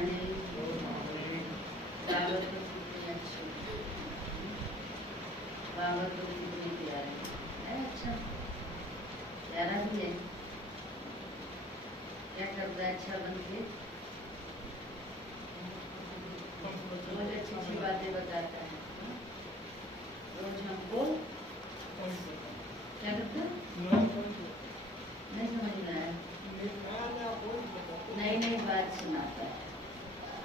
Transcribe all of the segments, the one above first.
ब्रह्मणे बाबा तो कितनी अच्छी, बाबा तो कितनी प्यारे है। अच्छा प्यारा भी है। क्या करता है अच्छा बन के? रोज अच्छी अच्छी बातें बताता है। रोज हमको क्या करता? नहीं समझ में आया। नई नई बात सुनाता है।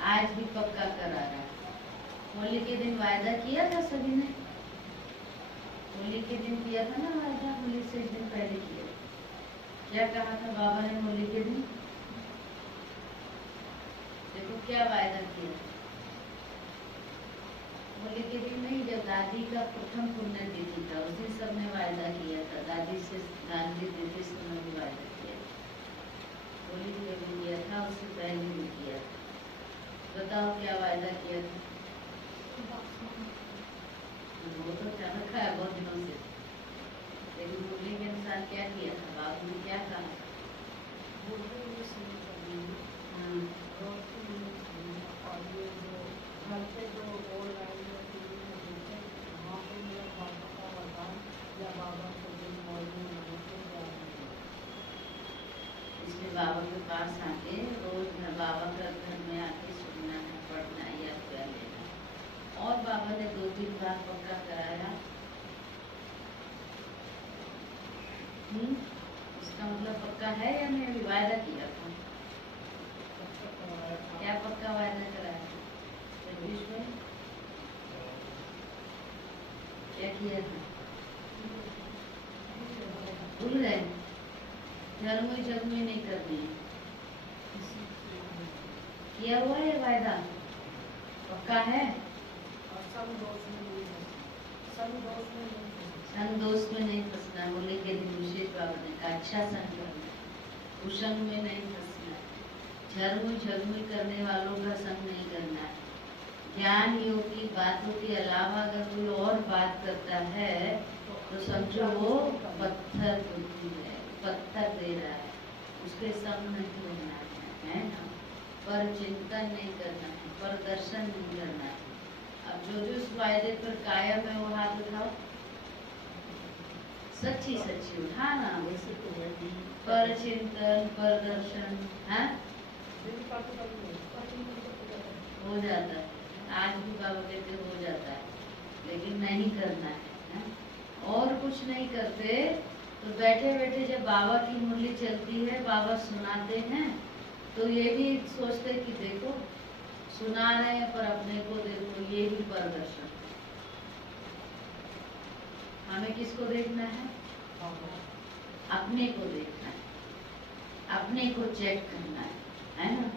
आज भी पक्का करा रहा है। होली के दिन वायदा किया था सभी ने, होली के दिन किया था ना वायदा, होली से एक दिन पहले किया। क्या कहा था बाबा ने होली के दिन? देखो क्या वायदा किया। होली के दिन नहीं, जब दादी का प्रथम पुण्यतिथि था उस दिन सबने वायदा किया था। दादी से गांधी देते समय भी वायदा किया था। होली में भी किया था, उससे पहले भी किया था। बताओ क्या वायदा किया था? वो तो क्या रखा है बहुत दिनों से, लेकिन होली के अनुसार क्या किया था? बाबू ने क्या कहा? इसमें बाबा के पास आके रोज बाबा का घर में आके सुनना है, पढ़ना या क्या लेना। और बाबा ने 2-3 बार पक्का कराया। इसका मतलब पक्का है या नहीं? अभी वायदा किया था। क्या पक्का वायदा कराया? जगदीश भाई क्या किया था? भूल गए? झरमुई झगमुई नहीं करनी है। किया हुआ है वायदा, पक्का है। संदोष में नहीं फंसना। होली के दिन विशेष बाबा ने कहा अच्छा संग करना, कुसंग में नहीं फंसना, झरमुई झगमुई करने वालों का संग नहीं करना। ज्ञान योग की बातों के अलावा अगर कोई और बात करता है तो समझो वो पत्थर बुद्धि है, पत्थर दे रहा है, उसके संग नहीं होना है ना। पर चिंतन नहीं करना है, पर दर्शन नहीं करना है। अब जो जो उस वायदे पर कायम है वो हाथ उठाओ, सच्ची सच्ची उठाना। वैसे तो पर चिंतन पर दर्शन है हो जाता है। आज भी बाबा कहते हो जाता है, लेकिन नहीं करना है। और कुछ नहीं करते तो बैठे बैठे जब बाबा की मुरली चलती है, बाबा सुनाते हैं, तो ये भी सोचते कि देखो सुना रहे हैं पर अपने को देखो, ये भी प्रदर्शन। हमें किसको देखना है? अपने को देखना है, अपने को चेक करना है ना।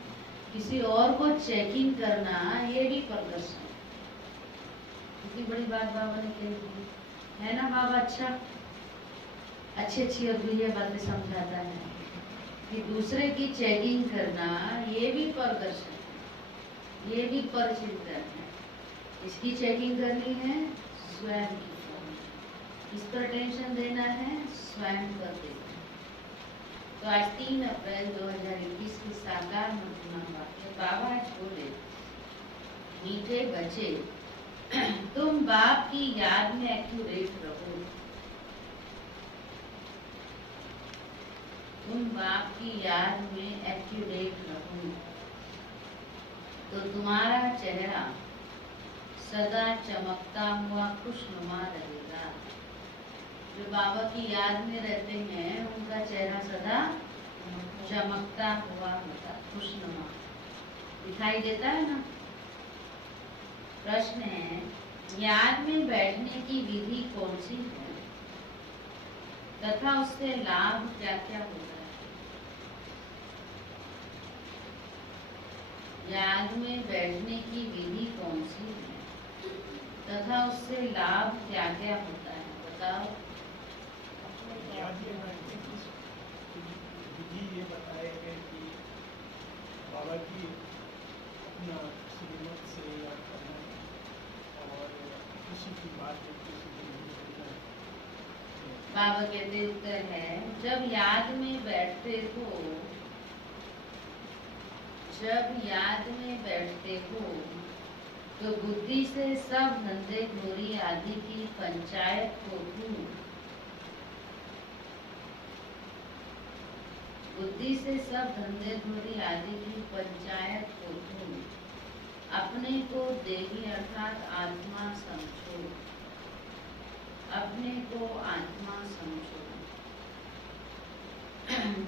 किसी और को चेकिंग करना ये भी प्रदर्शन। कितनी बड़ी बात बाबा ने कही है ना। बाबा अच्छा अच्छी अच्छी अद्भुत बातें समझाता है कि दूसरे की चेकिंग करना ये भी प्रदर्शन है, ये भी परचिंतन है। इसकी चेकिंग करनी है, स्वयं की करनी है। इस पर टेंशन देना है, स्वयं पर देना है। तो आज 3 अप्रैल 2021 की साकार महिमा वाक्य बाबा आज बोले, मीठे बच्चे तुम बाप की याद में एक्यूरेट रहो। तुम बाप की याद में एक्यूरेट रहो तो तुम्हारा चेहरा सदा चमकता हुआ खुशनुमा रहेगा। जो बाबा की याद में रहते हैं उनका चेहरा सदा चमकता हुआ होता, खुशनुमा दिखाई देता है ना। प्रश्न है, याद में बैठने की विधि कौन सी है तथा उससे लाभ क्या क्या होता है? याद में बैठने की विधि कौन सी है तथा उससे लाभ क्या क्या होता है? बताओ। विधि ये बताए गए कि बाबा की अपना श्रीमत से याद करना और किसी की बात किसी की नहीं करना। बाबा कहते उत्तर है, जब याद में बैठते हो, जब याद में कहते हो तो बुद्धि से सब धंधे चोरी आदि की पंचायत को दूर, बुद्धि से सब धंधे चोरी आदि की पंचायत को दूर, अपने को देही अर्थात आत्मा समझो, अपने को आत्मा समझो।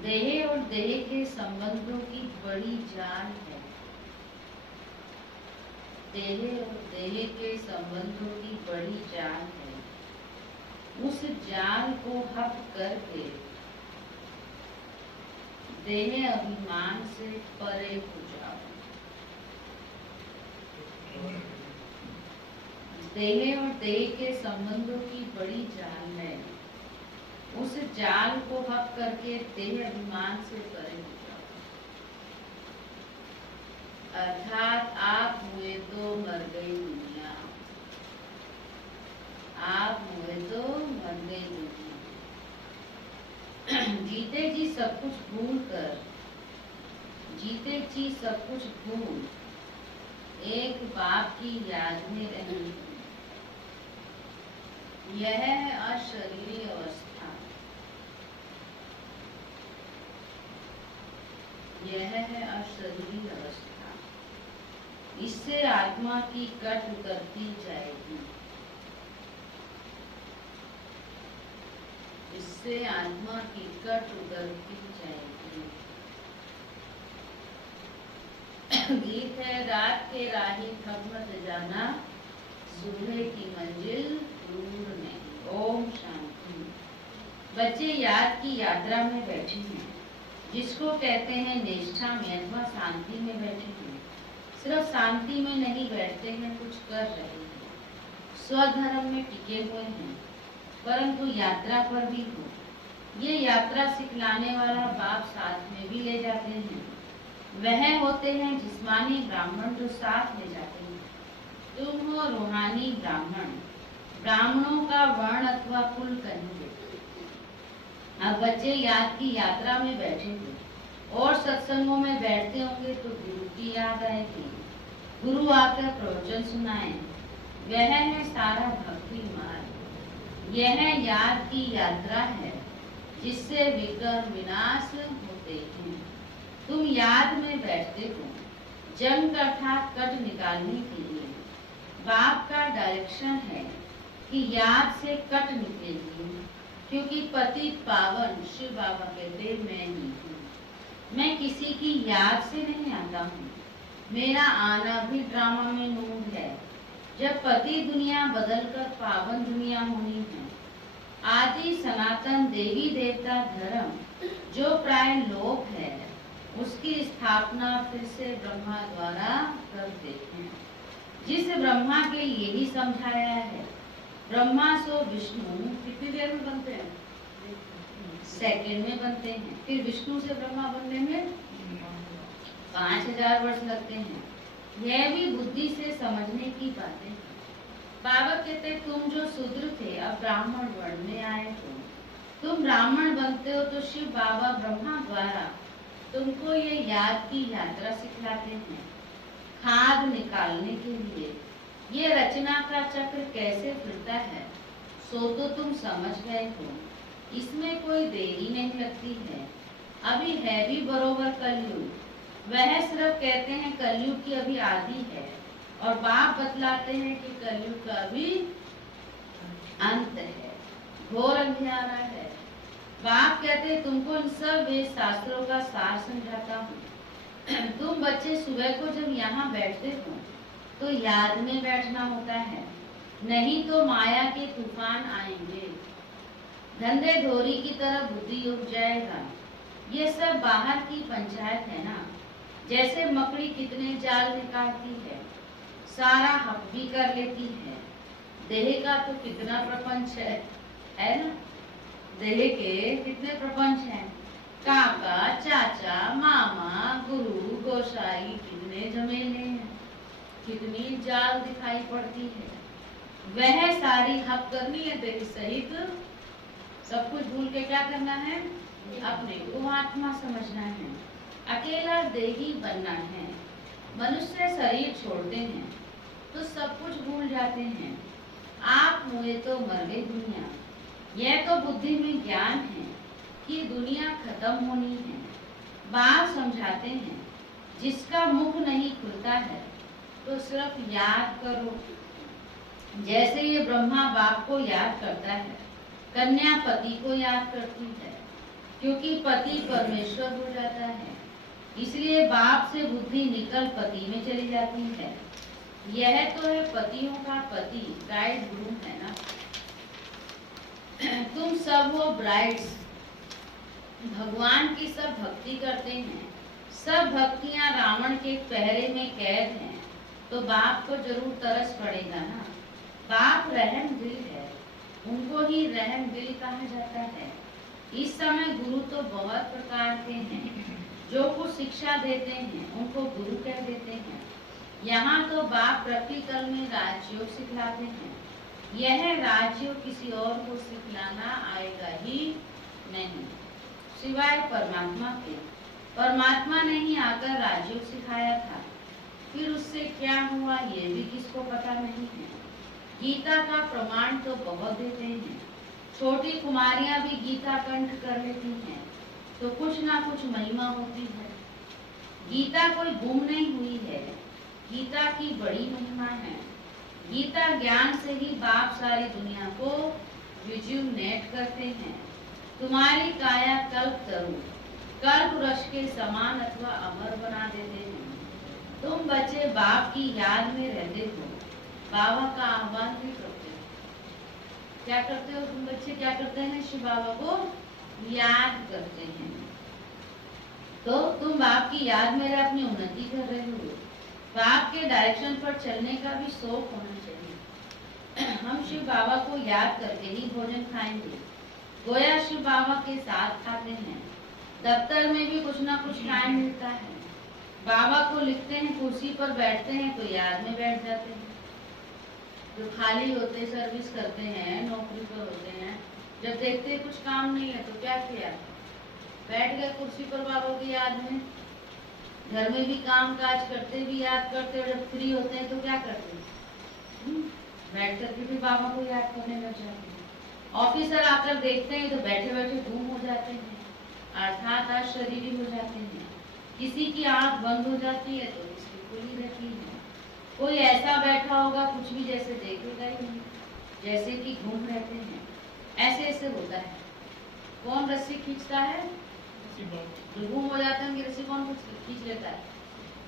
देह और देह के संबंधों की बड़ी जाल है, देह और देह के संबंधों की बड़ी जाल है, उस जाल को हट करके देह अभिमान से परे हो जाओ। देह और देह के संबंधों की बड़ी जाल है, उस जाल को हट करके देह अभिमान से परे हो जाओ। अर्थात आप हुए तो मर गई दुनिया, आप हुए तो मर गई दुनिया। जीते जी सब कुछ भूल कर, जीते जी सब कुछ भूल एक बाप की याद में रहना, यह है अशरीरी अवस्था, यह है अशरीरी अवस्था। इससे आत्मा की कट उतरती जाएगी, इससे आत्मा की कट उतरती जाएगी। गीत है, रात के राही थक मत जाना, सुबह की मंजिल दूर नहीं। ओम शांति। बच्चे याद की यात्रा में बैठे हैं, जिसको कहते हैं निष्ठा में अथवा शांति में बैठे हैं। सिर्फ शांति में नहीं बैठते हैं, कुछ कर रहे हैं, स्वधर्म में टिके हुए हैं, परंतु यात्रा पर भी हो। ये यात्रा सिखलाने वाला बाप साथ में भी ले जाते हैं। वह होते हैं जिस्मानी ब्राह्मण जो साथ ले जाते हैं। तुम हो रूहानी ब्राह्मण, ब्राह्मणों का वर्ण अथवा कुल कहेंगे। अब बच्चे याद की यात्रा में बैठे थे और सत्संगों में बैठते होंगे तो गुरु की याद आएगी, गुरु आकर प्रवचन सुनाए। वह है सारा भक्ति मार्ग, यह याद की यात्रा है जिससे विकर्म विनाश होते हैं। तुम याद में बैठते हो जंग अर्थात कट निकालने के लिए। बाप का डायरेक्शन है कि याद से कट निकलेगी, क्योंकि पतित पावन शिव बाबा कहते मैं ही हूँ। मैं किसी की याद से नहीं आता हूँ, मेरा आना भी ड्रामा में नूर है। जब पति दुनिया बदलकर पावन दुनिया होनी है। आदि सनातन देवी देवता धर्म जो प्राय लोक है, उसकी स्थापना फिर से ब्रह्मा द्वारा करते हैं। जिस ब्रह्मा के यही समझाया है, ब्रह्मा सो विष्णु कितनी देर में बनते हैं? सेकंड में बनते हैं। फिर विष्णु से ब्रह्मा बनने में 5000 वर्ष लगते हैं। यह भी बुद्धि से समझने की बातें हैं। बाबा कहते तुम जो शूद्र थे अब ब्राह्मण वर्ण में आए हो। तुम ब्राह्मण बनते हो तो शिव बाबा ब्रह्मा द्वारा तुमको ये याद की यात्रा सिखलाते हैं, खाद निकालने के लिए। ये रचना का चक्र कैसे फिरता है सो तो तुम समझ गए हो। इसमें कोई देरी नहीं लगती है। अभी है भी बरोबर कलयुग। वह सिर्फ कहते हैं कलयुग की अभी आदि है, और बाप बतलाते हैं कि कलयुग का भी अंत है, घोर अंधियारा है। बाप कहते हैं तुमको इन सब वेद शास्त्रों का सार समझाता हूँ। तुम बच्चे सुबह को जब यहाँ बैठते हो तो याद में बैठना होता है, नहीं तो माया के तूफान आएंगे, धंधे धोरी की तरह बुद्धि उठ जाएगा। ये सब बाहर की पंचायत है ना। जैसे मकड़ी कितने जाल निकालती है, सारा हक भी कर लेती है। देह का तो कितना प्रपंच है ना। देह के कितने प्रपंच हैं, काका चाचा मामा गुरु गोसाई कितने झमेले हैं, कितनी जाल दिखाई पड़ती है। वह सारी हक करनी है देह सहित, सब कुछ भूल के क्या करना है, अपने को आत्मा समझना है, अकेला देही बनना है। मनुष्य शरीर छोड़ते हैं तो सब कुछ भूल जाते हैं। आप हुए तो मर गई दुनिया। यह तो बुद्धि में ज्ञान है कि दुनिया खत्म होनी है। बाप समझाते हैं, जिसका मुख नहीं खुलता है तो सिर्फ याद करो। जैसे ये ब्रह्मा बाप को याद करता है, कन्या पति को याद करती है, क्योंकि पति परमेश्वर हो जाता है। इसलिए बाप से बुद्धि निकल पति में चली जाती है। यह तो है पतियों का पति, ब्राइड ग्रूम है ना। तुम सब हो ब्राइड्स। भगवान की सब भक्ति करते हैं। सब भक्तियां रावण के पहरे में कैद हैं, तो बाप को जरूर तरस पड़ेगा ना। बाप रहम दिल है, उनको ही रहम दिल कहा जाता है। इस समय गुरु तो बहुत प्रकार के हैं। जो कुछ शिक्षा देते हैं उनको गुरु कह देते हैं। यहाँ तो बाप प्रैक्टिकल में राजयोग सिखलाते हैं। यह राजयोग किसी और को सिखलाना आएगा ही नहीं, सिवाय परमात्मा के। परमात्मा ने ही आकर राजयोग सिखाया था, फिर उससे क्या हुआ ये भी किसको पता नहीं है। गीता का प्रमाण तो बहुत देते हैं। छोटी कुमारियां भी गीता कंठ कर लेती हैं, तो कुछ ना कुछ महिमा होती है। गीता कोई गुम नहीं हुई है, गीता की बड़ी महिमा है। गीता ज्ञान से ही बाप सारी दुनिया को विजुनेट करते हैं। तुम्हारी काया कल्प तरु, कल्प वृक्ष के समान अथवा अमर बना देते हैं। तुम बच्चे बाप की याद में रहते हो, बाबा का आह्वान भी करते हो। क्या करते हो तुम बच्चे? क्या करते हैं? शिव बाबा को याद करते हैं। तो तुम बाप की याद में रह अपनी उन्नति कर रहे हो। बाप के डायरेक्शन पर चलने का भी शौक होना चाहिए। हम शिव बाबा को याद करके ही भोजन खाएंगे। गोया शिव बाबा के साथ खाते हैं। दफ्तर में भी कुछ ना कुछ टाइम मिलता है। बाबा को लिखते हैं, कुर्सी पर बैठते हैं तो याद में बैठ जाते हैं। जो खाली होते, सर्विस करते हैं, नौकरी पर होते हैं, जब देखते कुछ काम नहीं है तो क्या किया, बैठ गए कुर्सी पर बाबा की याद में। घर में भी काम काज करते भी याद करते, और जब फ्री होते हैं तो क्या करते हैं, बैठ करके भी बाबा को याद करने लग जाते हैं। ऑफिसर आकर देखते हैं तो बैठे बैठे गुम हो जाते हैं, अर्थात आज शरीर हो जाते हैं। किसी की आंख बंद हो जाती है तो इसकी खुली रहती है। कोई ऐसा बैठा होगा कुछ भी जैसे देखेगा ही नहीं, जैसे कि घूम रहते हैं। ऐसे ऐसे होता है। कौन रस्सी खींचता है? जो गुम हो जाते हैं रस्सी कौन खींच लेता है?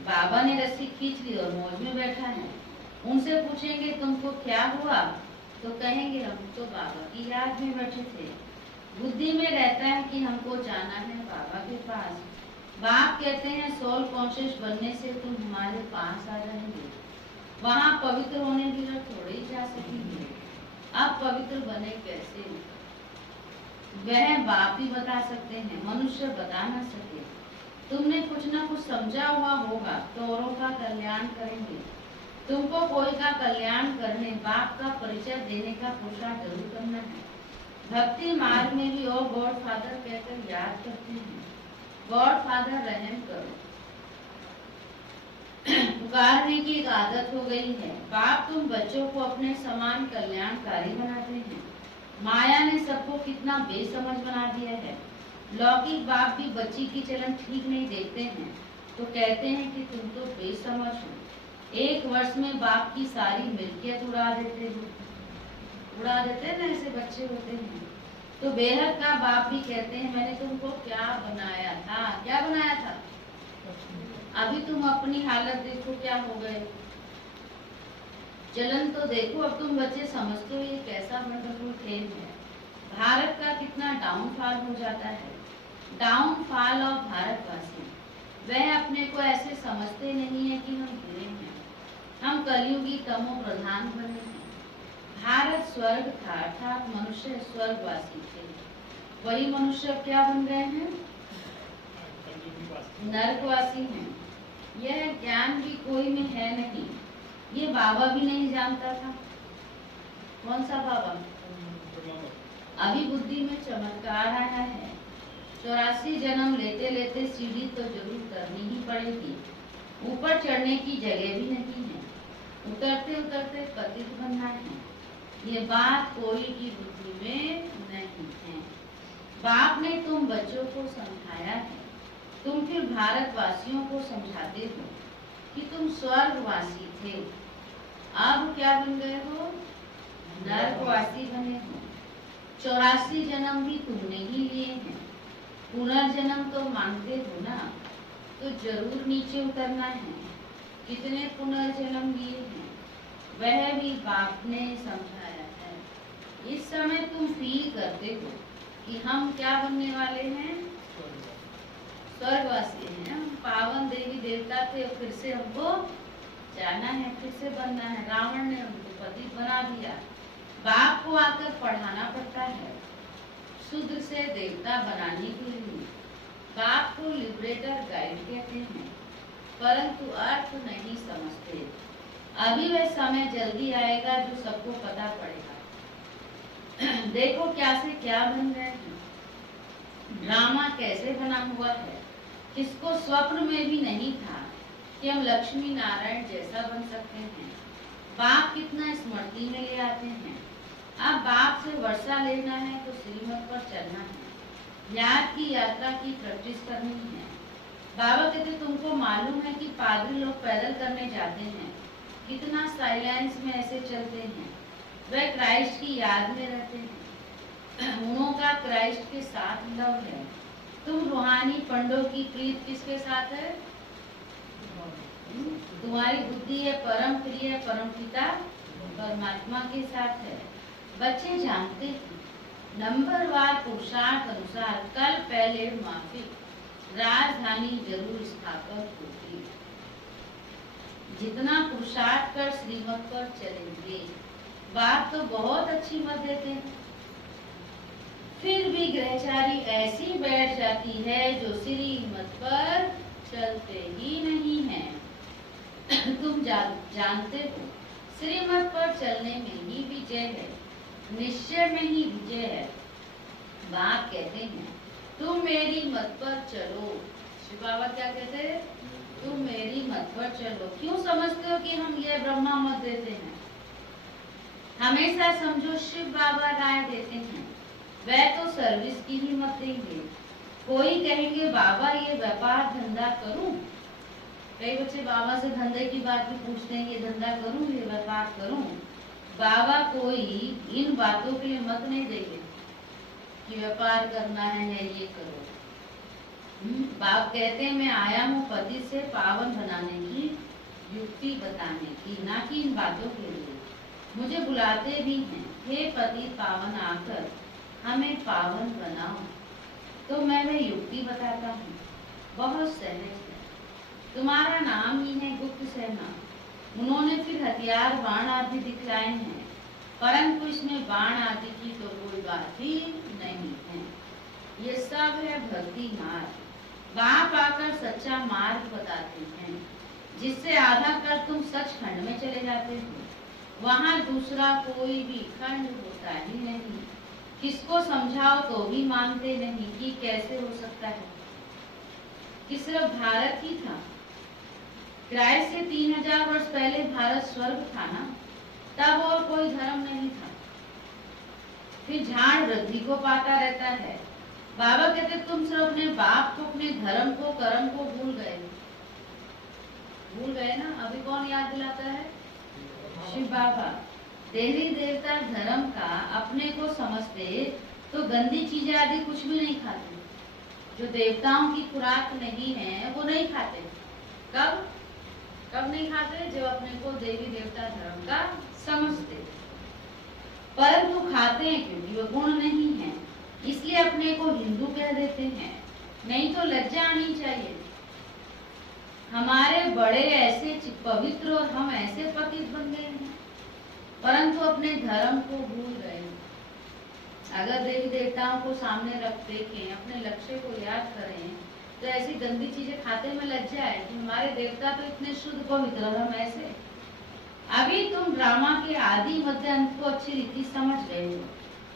बाबा ने रस्सी खींच ली और मौज में बैठा है। उनसे पूछेंगे तुमको क्या हुआ, तो कहेंगे हम तो बाबा की याद में बैठे थे। बुद्धि में रहता है कि हमको जाना है बाबा के पास। बाप कहते हैं सोल कॉन्शियस बनने से तुम हमारे पास आ जाएंगे। वहाँ पवित्र होने के लिए थोड़े ही जा सकेंगे। अब पवित्र बने कैसे, वह बाप ही बता सकते हैं, मनुष्य बता न सके। तुमने कुछ न कुछ समझा हुआ होगा तो औरों का कल्याण करेंगे। तुमको कोई का कल्याण करने बाप का परिचय देने का पुरुषार्थ जरूर करना है। भक्ति मार्ग में भी और गॉड फादर कहकर याद करते हैं। गॉड फादर रहम करो। पुकारने की एक आदत हो गई है। बाप तुम बच्चों को अपने समान कल्याणकारी बनाते हैं। माया ने सबको कितना बेसमझ बना दिया है। लौकिक बाप भी बच्ची की चलन ठीक नहीं देखते हैं तो कहते हैं कि तुम तो बेसमझ हो। एक वर्ष में बाप की सारी मिल्कियत उड़ा देते हो, उड़ा देते हैं ना, ऐसे बच्चे होते हैं। तो बेहद का बाप भी कहते हैं मैंने तुमको क्या बनाया था, क्या बनाया था, अभी तुम अपनी हालत देखो क्या हो गए। चलन तो देखो। अब तुम बच्चे समझते हो ये कैसा वंडरफुल खेल है। भारत का कितना डाउनफॉल हो जाता है। डाउनफॉल ऑफ भारतवासी। वह अपने को ऐसे समझते नहीं है कि हम बुरे हैं, हम कलयुगी तमो प्रधान बने हैं। भारत स्वर्ग था, अर्थात मनुष्य स्वर्गवासी थे। वही मनुष्य क्या बन गए हैं, नरकवासी हैं। यह ज्ञान भी कोई में है नहीं। ये बाबा भी नहीं जानता था। कौन सा बाबा? अभी बुद्धि में चमत्कार आया है। 84 जन्म लेते लेते सीढ़ी तो जरूर करनी ही पड़ेगी। ऊपर चढ़ने की जगह भी नहीं है, उतरते उतरते पतित बनना है। ये बात कोई की बुद्धि में नहीं है। बाप ने तुम बच्चों को समझाया है, तुम फिर भारतवासियों को समझाते हो कि तुम स्वर्गवासी थे, अब क्या बन गए हो? नरकवासी बने हो। 84 जन्म भी तुमने ही लिए हैं। पुनर्जन्म तो मानते हो ना, तो जरूर नीचे उतरना है। कितने पुनर्जन्म लिए हैं वह भी बाप ने समझाया है। इस समय तुम फील करते हो कि हम क्या बनने वाले हैं? स्वर्गवासी हैं। हम पावन देवी देवता थे, फिर से हमको जाना है, फिर से बनना है। रावण ने हमको पतित बना दिया। बाप को आकर पढ़ाना पड़ता है शूद्र से देवता बनाने के लिए। बाप को लिबरेटर गाइड कहते हैं, परंतु अर्थ नहीं समझते। अभी वह समय जल्दी आएगा जो सबको पता पड़ेगा। देखो क्या से क्या बन गए हैं, ड्रामा कैसे बना हुआ है। किसको स्वप्न में भी नहीं था कि हम लक्ष्मी नारायण जैसा बन सकते हैं। बाप कितना स्मृति में ले आते हैं। अब बाप से वर्षा लेना है तो श्रीमत पर चलना है, याद की यात्रा की प्रैक्टिस करनी है। बाबा कहते तुमको मालूम है कि पादरी लोग पैदल करने जाते हैं, कितना साइलेंस में ऐसे चलते हैं। वह क्राइस्ट की याद में रहते हैं। उन्हों का क्राइस्ट के साथ लव है। तुम रूहानी पंडों की प्रीत किसके साथ है? तुम्हारी बुद्धि है परम प्रिय परम पिता परमात्मा के साथ है। बच्चे जानते हैं नंबरवार पुरुषार्थ अनुसार कल पहले माफिक राजधानी जरूर स्थापित होगी। जितना पुरुषार्थ कर श्रीमत पर चलेंगे। बात तो बहुत अच्छी मत देते हैं, फिर भी ग्रहचारी ऐसी बैठ जाती है जो श्रीमत पर चलते ही नहीं है। तुम जानते हो श्रीमत पर चलने में ही विजय है, निश्चय में ही विजय है। बाप कहते हैं तुम मेरी मत पर चलो। शिव बाबा क्या कहते हैं? तुम मेरी मत पर चलो। क्यों समझते हो कि हम ये ब्रह्मा मत देते हैं? हमेशा समझो शिव बाबा राय देते हैं, वह तो सर्विस की ही मत देंगे। कोई कहेंगे बाबा ये व्यापार धंधा करूं। कई बच्चे बाबा से धंधे की बात भी पूछते हैं, ये धंधा करूं ये व्यापार करूं। बाबा कोई इन बातों के लिए मत नहीं देंगे कि व्यापार करना है ये करो। बाप कहते हैं मैं आया हूँ पति से पावन बनाने की युक्ति बताने की, ना कि इन बातों के लिए। मुझे बुलाते भी हैं, हे पति पावन आकर हमें पावन बनाओ। तो मैं वह युक्ति बताता हूँ, बहुत सहज है। तुम्हारा नाम ही है गुप्त सेना। उन्होंने फिर हथियार बाण आदि दिखलाए हैं, परंतु इसमें बाण आदि की तो कोई बात ही नहीं है। ये सब है भक्ति मार्ग। बाप आकर सच्चा मार्ग बताते हैं, जिससे आधा कर तुम सचखंड में चले जाते हो। वहाँ दूसरा कोई भी खंड होता ही नहीं। किसको समझाओ तो भी मानते नहीं कि कैसे हो सकता है कि सिर्फ भारत ही था। क्राइस्ट से 3000 वर्ष पहले भारत स्वर्ग था ना, तब और कोई धर्म नहीं था। फिर झाड़ वृद्धि को पाता रहता है। बाबा कहते तुम सिर्फ अपने बाप को, अपने धर्म को, कर्म को भूल गए ना। अभी कौन याद दिलाता है? शिव बाबा। देवी देवता धर्म का अपने को समझते तो गंदी चीजें आदि कुछ भी नहीं खाते। जो देवताओं की खुराक नहीं है वो नहीं खाते। कब नहीं खाते? जब अपने को देवी देवता धर्म का समझते। परंतु खाते हैं क्योंकि वो गुण नहीं है, इसलिए अपने को हिंदू कह देते हैं। नहीं तो लज्जा आनी चाहिए। हमारे बड़े ऐसे पवित्र और हम ऐसे पतित बन गए हैं, परंतु अपने धर्म को भूल गए। अगर देवी देवताओं को सामने रख देखें, अपने लक्ष्य को याद करें, तो ऐसी गंदी चीजें खाते में लज्जा है कि हमारे देवता तो इतने शुद्ध पवित्र और हम ऐसे। अभी तुम ड्रामा के आदि मध्य अंत को अच्छी रीति समझ गए हो।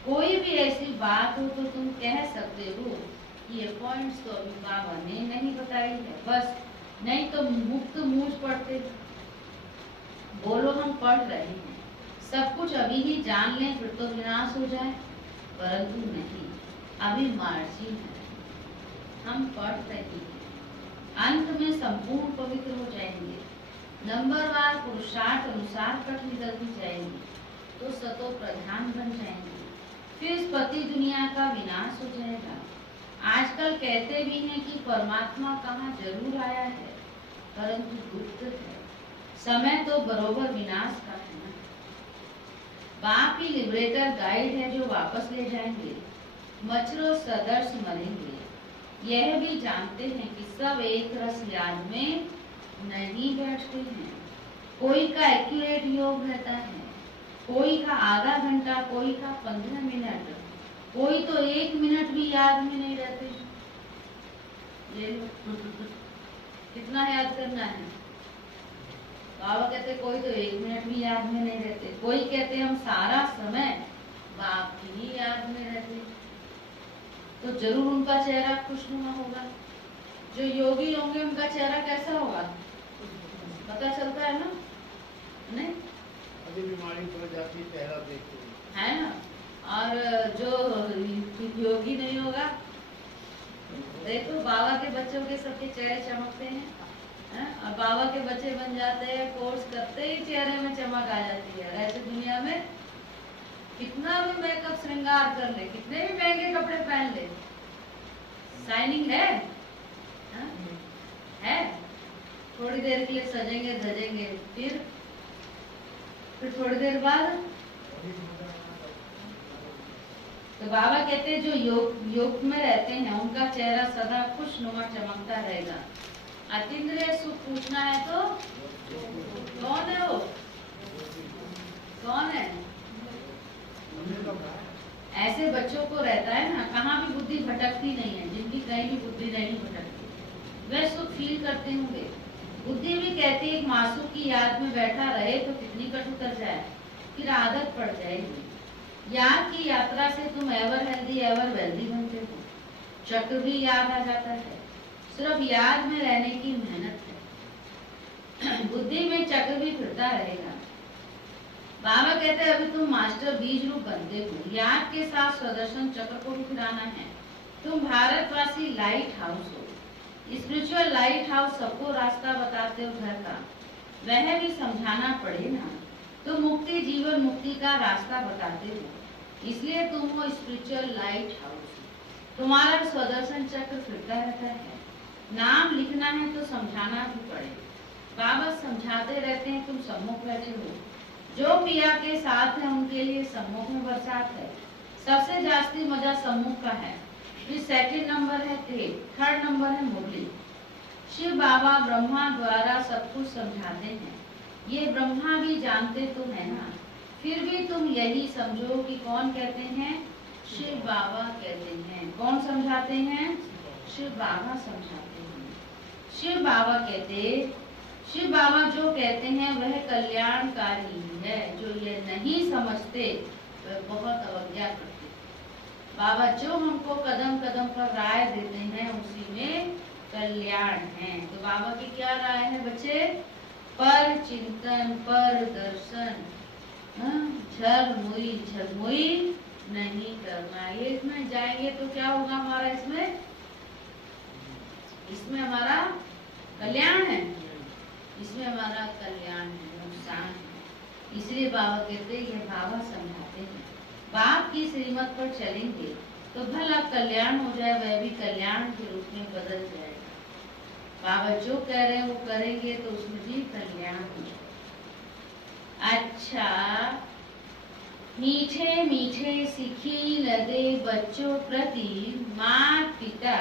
कोई भी ऐसी बात हो तो तुम कह सकते हो कि ये पॉइंट्स तो अभी बाबा ने नहीं बताई है, बस नहीं तो मुक्त मूछ पढ़ते। बोलो हम पढ़ रहे हैं, सब कुछ अभी ही जान लें फिर तो विनाश हो जाए, परंतु नहीं, अभी मार्जिन है, हम पढ़ रहे हैं, अंत में संपूर्ण पवित्र हो जाएंगे, नंबरवार पुरुषार्थ अनुसार कट निकलती जाएंगी, तो सतो प्रधान बन जाएंगे, फिर इस पति दुनिया का विनाश हो जाएगा। आजकल कहते भी हैं कि परमात्मा कहाँ जरूर आया है, परंतु गुप्त है, समय तो बरोबर विनाश का है ना। बाप ही लिबरेटर गाइड है जो वापस ले जाएंगे, मच्छरों सदर्श मरेंगे, यह भी जानते हैं कि सब एक रस याद में नहीं बैठते हैं, कोई का एक्यूरेट योग रहता है, कोई का आधा घंटा, कोई का 15 मिनट, कोई तो 1 मिनट भी याद में नहीं रहते। ये कितना याद करना है? बाबा कहते कोई तो 1 मिनट भी याद में नहीं रहते, कोई कहते हम सारा समय बाप की ही याद में रहते, तो जरूर उनका चेहरा खुशनुमा होगा। जो योगी होंगे उनका चेहरा कैसा होगा पता चलता है ना, नहीं? अभी बीमारी पड़ जाती है चेहरा देखते है ना। और जो योगी नहीं होगा, देखो बाबा के बच्चों के सबके चेहरे चमकते हैं, और बाबा के बच्चे बन जाते हैं, कोर्स करते ही चेहरे में चमक आ जाती है। ऐसे दुनिया में कितना भी मेकअप श्रृंगार कर ले, कितने भी महंगे कपड़े पहन ले, शाइनिंग है, है? थोड़ी देर के लिए सजेंगे धजेंगे, फिर थोड़ी देर बाद। तो बाबा कहते हैं जो योग में रहते हैं उनका चेहरा सदा खुशनुमा चमकता रहेगा। अतीन्द्रिय सुख पूछना है तो कौन है वो? कौन है? ऐसे बच्चों को रहता है ना, कहाँ भी बुद्धि भटकती नहीं है, जिनकी कहीं भी बुद्धि नहीं भटकती, वे सुख फील करते होंगे। बुद्धि भी कहती है मासूम की याद में बैठा रहे तो कितनी कट उतर जाए, फिर आदत पड़ जाएगी। याद की यात्रा से तुम एवर हेल्दी एवर वेल्दी बनते हो, चक्र भी याद आ जाता है, सिर्फ याद में रहने की मेहनत है। बुद्धि में चक्र भी फिरता रहेगा। बाबा कहते हैं अभी तुम मास्टर बीज रूप बनते हो, याद के साथ स्वदर्शन चक्र को भी फिराना है। तुम भारतवासी लाइट हाउस हो, स्पिरिचुअल लाइट हाउस सबको रास्ता बताते हो घर का, वह भी समझाना पड़े ना। तुम मुक्ति जीवन मुक्ति का रास्ता बताते हो, इसलिए तुम हो स्पिरिचुअल लाइट हाउस। तुम्हारा स्वदर्शन चक्र फिरता रहता है। नाम लिखना है तो समझाना भी पड़े। बाबा समझाते रहते हैं, तुम सम्मुख बैठे हो, जो पिया के साथ है उनके लिए सम्मुख में बरसात है। सबसे जास्ती मजा सम्मुख का है, फिर सेकंड नंबर है तेल, थर्ड नंबर है मुरली। शिव बाबा ब्रह्मा द्वारा सब कुछ समझाते हैं, ये ब्रह्मा भी जानते तो है ना, फिर भी तुम यही समझो कि कौन कहते हैं? शिव बाबा कहते हैं। कौन समझाते हैं? शिव बाबा समझाते हैं। शिव बाबा कहते, शिव बाबा जो कहते हैं वह कल्याणकारी है, जो ये नहीं समझते वह बहुत अवज्ञा करते। बाबा जो हमको कदम कदम पर राय देते हैं उसी में कल्याण है। तो बाबा की क्या राय है बच्चे? पर चिंतन, पर दर्शन, झलमुई नहीं करना। ये इसमें जाएंगे तो क्या होगा हमारा? इसमें हमारा कल्याण है, इसमें हमारा कल्याण है, नुकसान है। इसलिए बाबा कहते हैं, ये बाबा समझाते हैं, बाप की श्रीमत पर चलेंगे तो भला कल्याण हो जाए, वह भी कल्याण के रूप में बदल जाएगा। बाबा जो कह रहे हैं वो करेंगे तो उसमें भी कल्याण हो जाएगा। अच्छा, मीठे मीठे सीखी लगे बच्चों प्रति माता पिता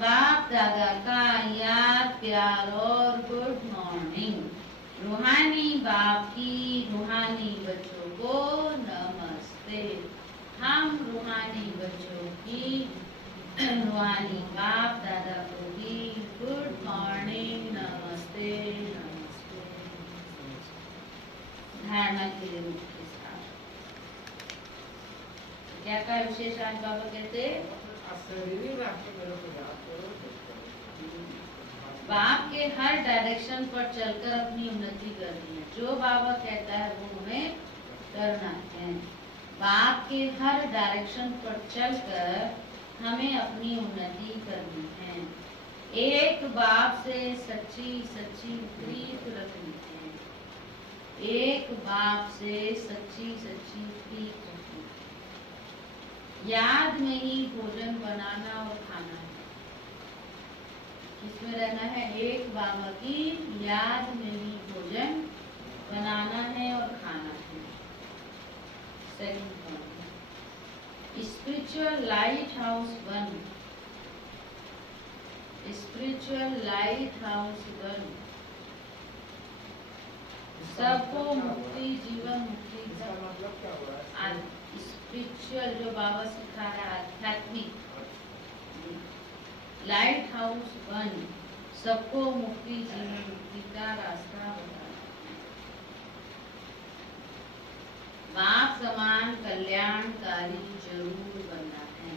बाप दादा का याद प्यार और गुड मॉर्निंग। रूहानी बाप की रूहानी बच्चों को नमस्ते। हम रूहानी बच्चों की रूहानी बाप दादा को भी गुड मॉर्निंग, नमस्ते नमस्ते। धारणा के लिए मुख्य सार क्या का विशेष आज बाबा कहते बाप के हर डायरेक्शन पर चलकर अपनी उन्नति करनी है। जो बाबा कहता है वो हमें करना है। बाप के हर डायरेक्शन पर चलकर हमें अपनी उन्नति करनी है। एक बाप से सच्ची सच्ची प्रीत रखनी है। एक बाप से सच्ची सच्ची प्रीत रखनी है। याद में ही भोजन बनाना और खाना है। किसमें रहना है? एक बाबा की याद में ही भोजन बनाना है और खाना है। Second point, spiritual light house बन। स्पिरिचुअल लाइट हाउस बन। सबको मुक्ति, जीवन मुक्ति इसका मतलब क्या हुआ है? स्पिरिचुअल जो बाबा सिखा रहा है, आध्यात्मिक लाइट हाउस बन, सबको मुक्ति, जीवन मुक्ति का रास्ता बता। बाप समान कल्याणकारी जरूर बनना है।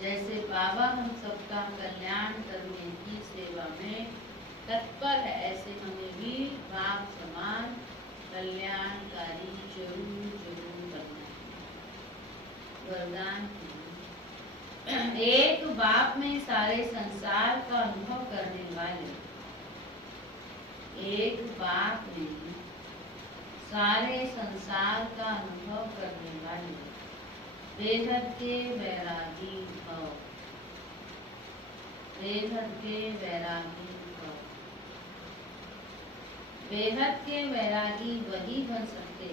जैसे बाबा हम सबका कल्याण करने की सेवा में तत्पर है, ऐसे हमें भी बाप समान कल्याणकारी जरूर जरूर बनना है। वरदान, एक बाप में सारे संसार का अनुभव करने वाले, एक बाप में सारे संसार का अनुभव करने वाले बेहद के वैरागी भव। बेहद के वैरागी भव। बेहद के वैरागी वही बन सकते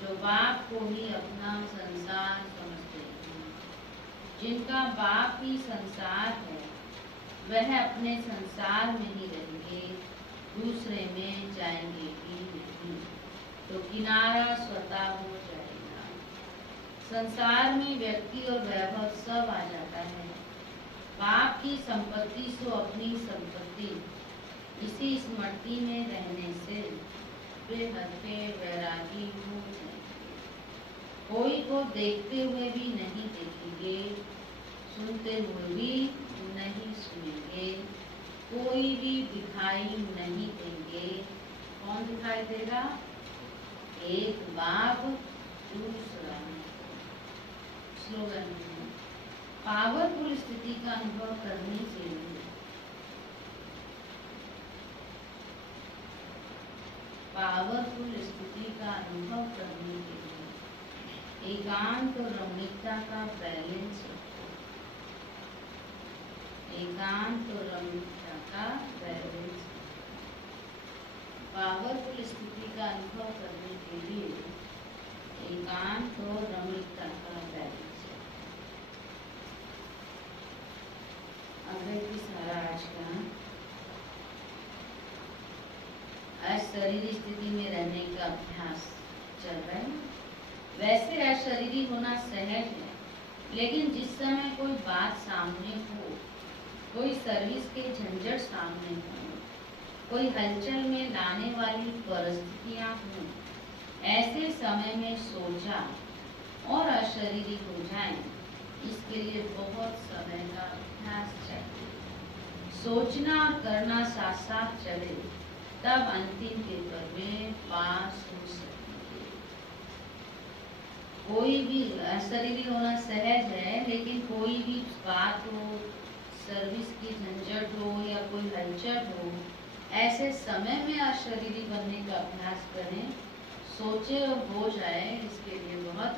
जो बाप को ही अपना संसार समझते हैं। जिनका बाप ही संसार है वह अपने संसार में ही रहेंगे, दूसरे में जाएंगे भी नहीं, तो किनारा स्वतः हो जाएगा। संसार में व्यक्ति और वैभव सब आ जाता है। बाप की संपत्ति सो अपनी संपत्ति, इसी स्मृति में रहने से बेहद के वैरागी हो जाएंगे। कोई को देखते हुए भी नहीं देखेंगे, सुनते हुए भी नहीं सुनेंगे, कोई भी दिखाई नहीं देंगे। कौन दिखाई देगा? एक बाप दूसरा। स्लोगन, पावरफुल स्थिति का अनुभव करने के लिए, पावरफुल स्थिति का अनुभव करने के लिए एकांत और रमणीकता का बैलेंस रखो। एकांत और रमणीकता का बैलेंस। पावरफुल स्थिति का अनुभव करने के लिए एकांत और रमणीकता का बैलेंस। अगर की सारा आज का अशरीरी स्थिति में रहने का अभ्यास चल रहा है। वैसे अशरीरी होना सहज है, लेकिन जिस समय कोई बात सामने हो, कोई सर्विस के झंझट सामने हो, कोई हलचल में लाने वाली परिस्थितियां हों, ऐसे समय में सोचा और अशरीरी हो जाएं, इसके लिए बहुत समय का अभ्यास चाहिए। सोचना और करना साथ साथ चले, तब अंतिम पेपर में पास हो सकेंगे। कोई भी अशरीरी होना सहज है, लेकिन कोई भी बात हो, सर्विस की झंझट हो या कोई हलचल हो, ऐसे समय में अशरीरी बनने का अभ्यास करें। सोचे और हो जाए, इसके लिए बहुत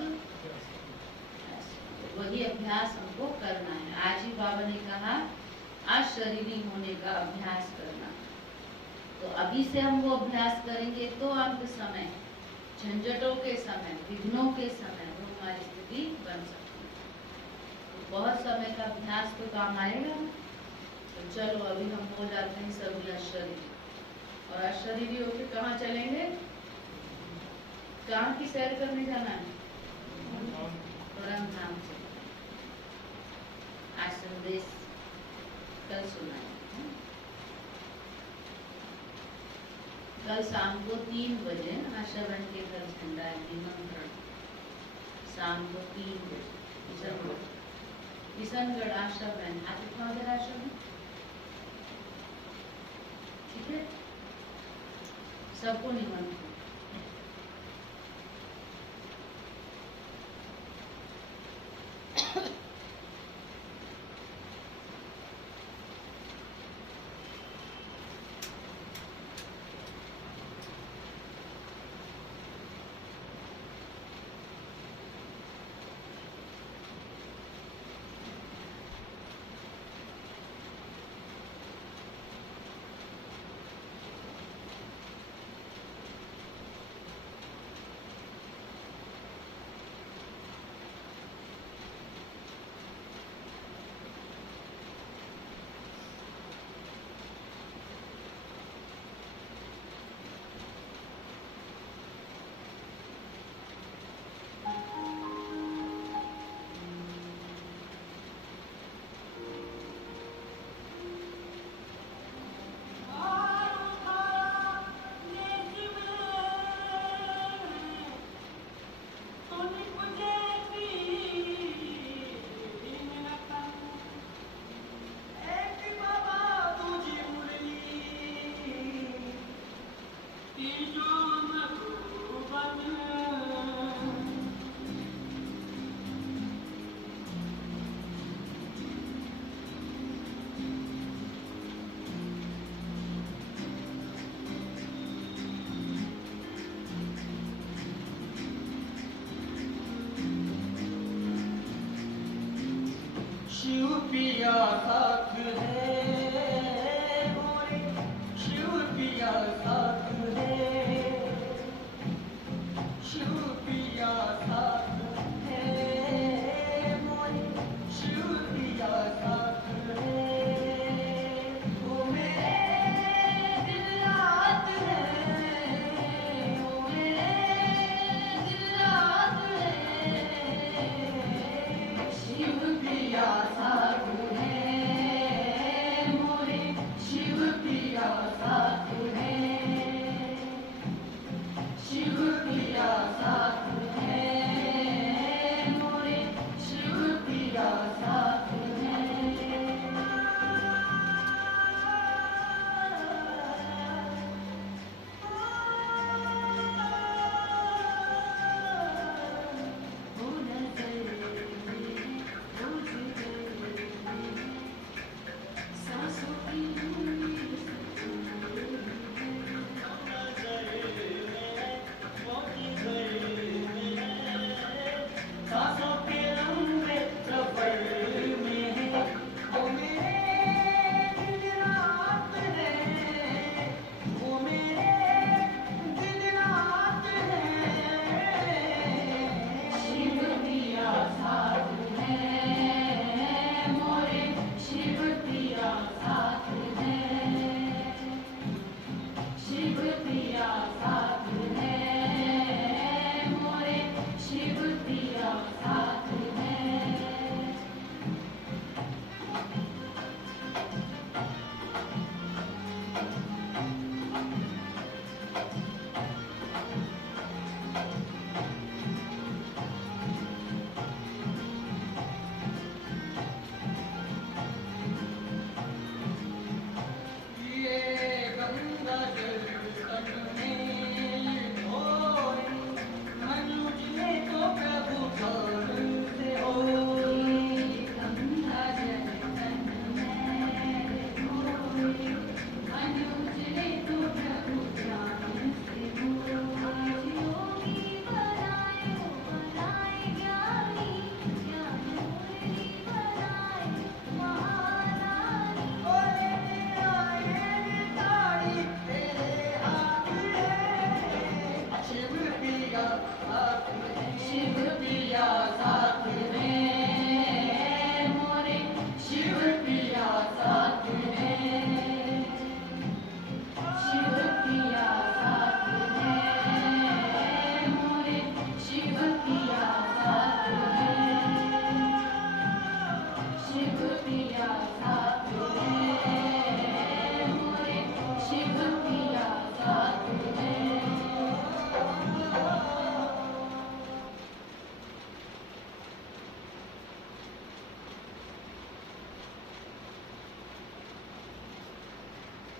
वही अभ्यास हमको करना है। आज ही बाबा ने कहा अशरीरी होने का अभ्यास करना। तो अभी से हम वो अभ्यास करेंगे तो अंत समय, झंझटों के समय, विघ्नों के समय वो हमारी स्थिति बन सकती है। तो बहुत समय का अभ्यास तो काम आएगा। तो चलो अभी हम हो जाते हैं सभी अशरीरी, और अशरीरी होकर कहाँ चलेंगे? कहाँ की सैर करने जाना है? परम धाम से। आज संदेश कल सुनाए। कल शाम को 3 बजे आशावन के घर झंडा है, निमंत्रण। शाम को 3 बजे किशनगढ़ आशावन। आप कहाँ आशावन? है, सबको निमंत्रण। शिव पिया था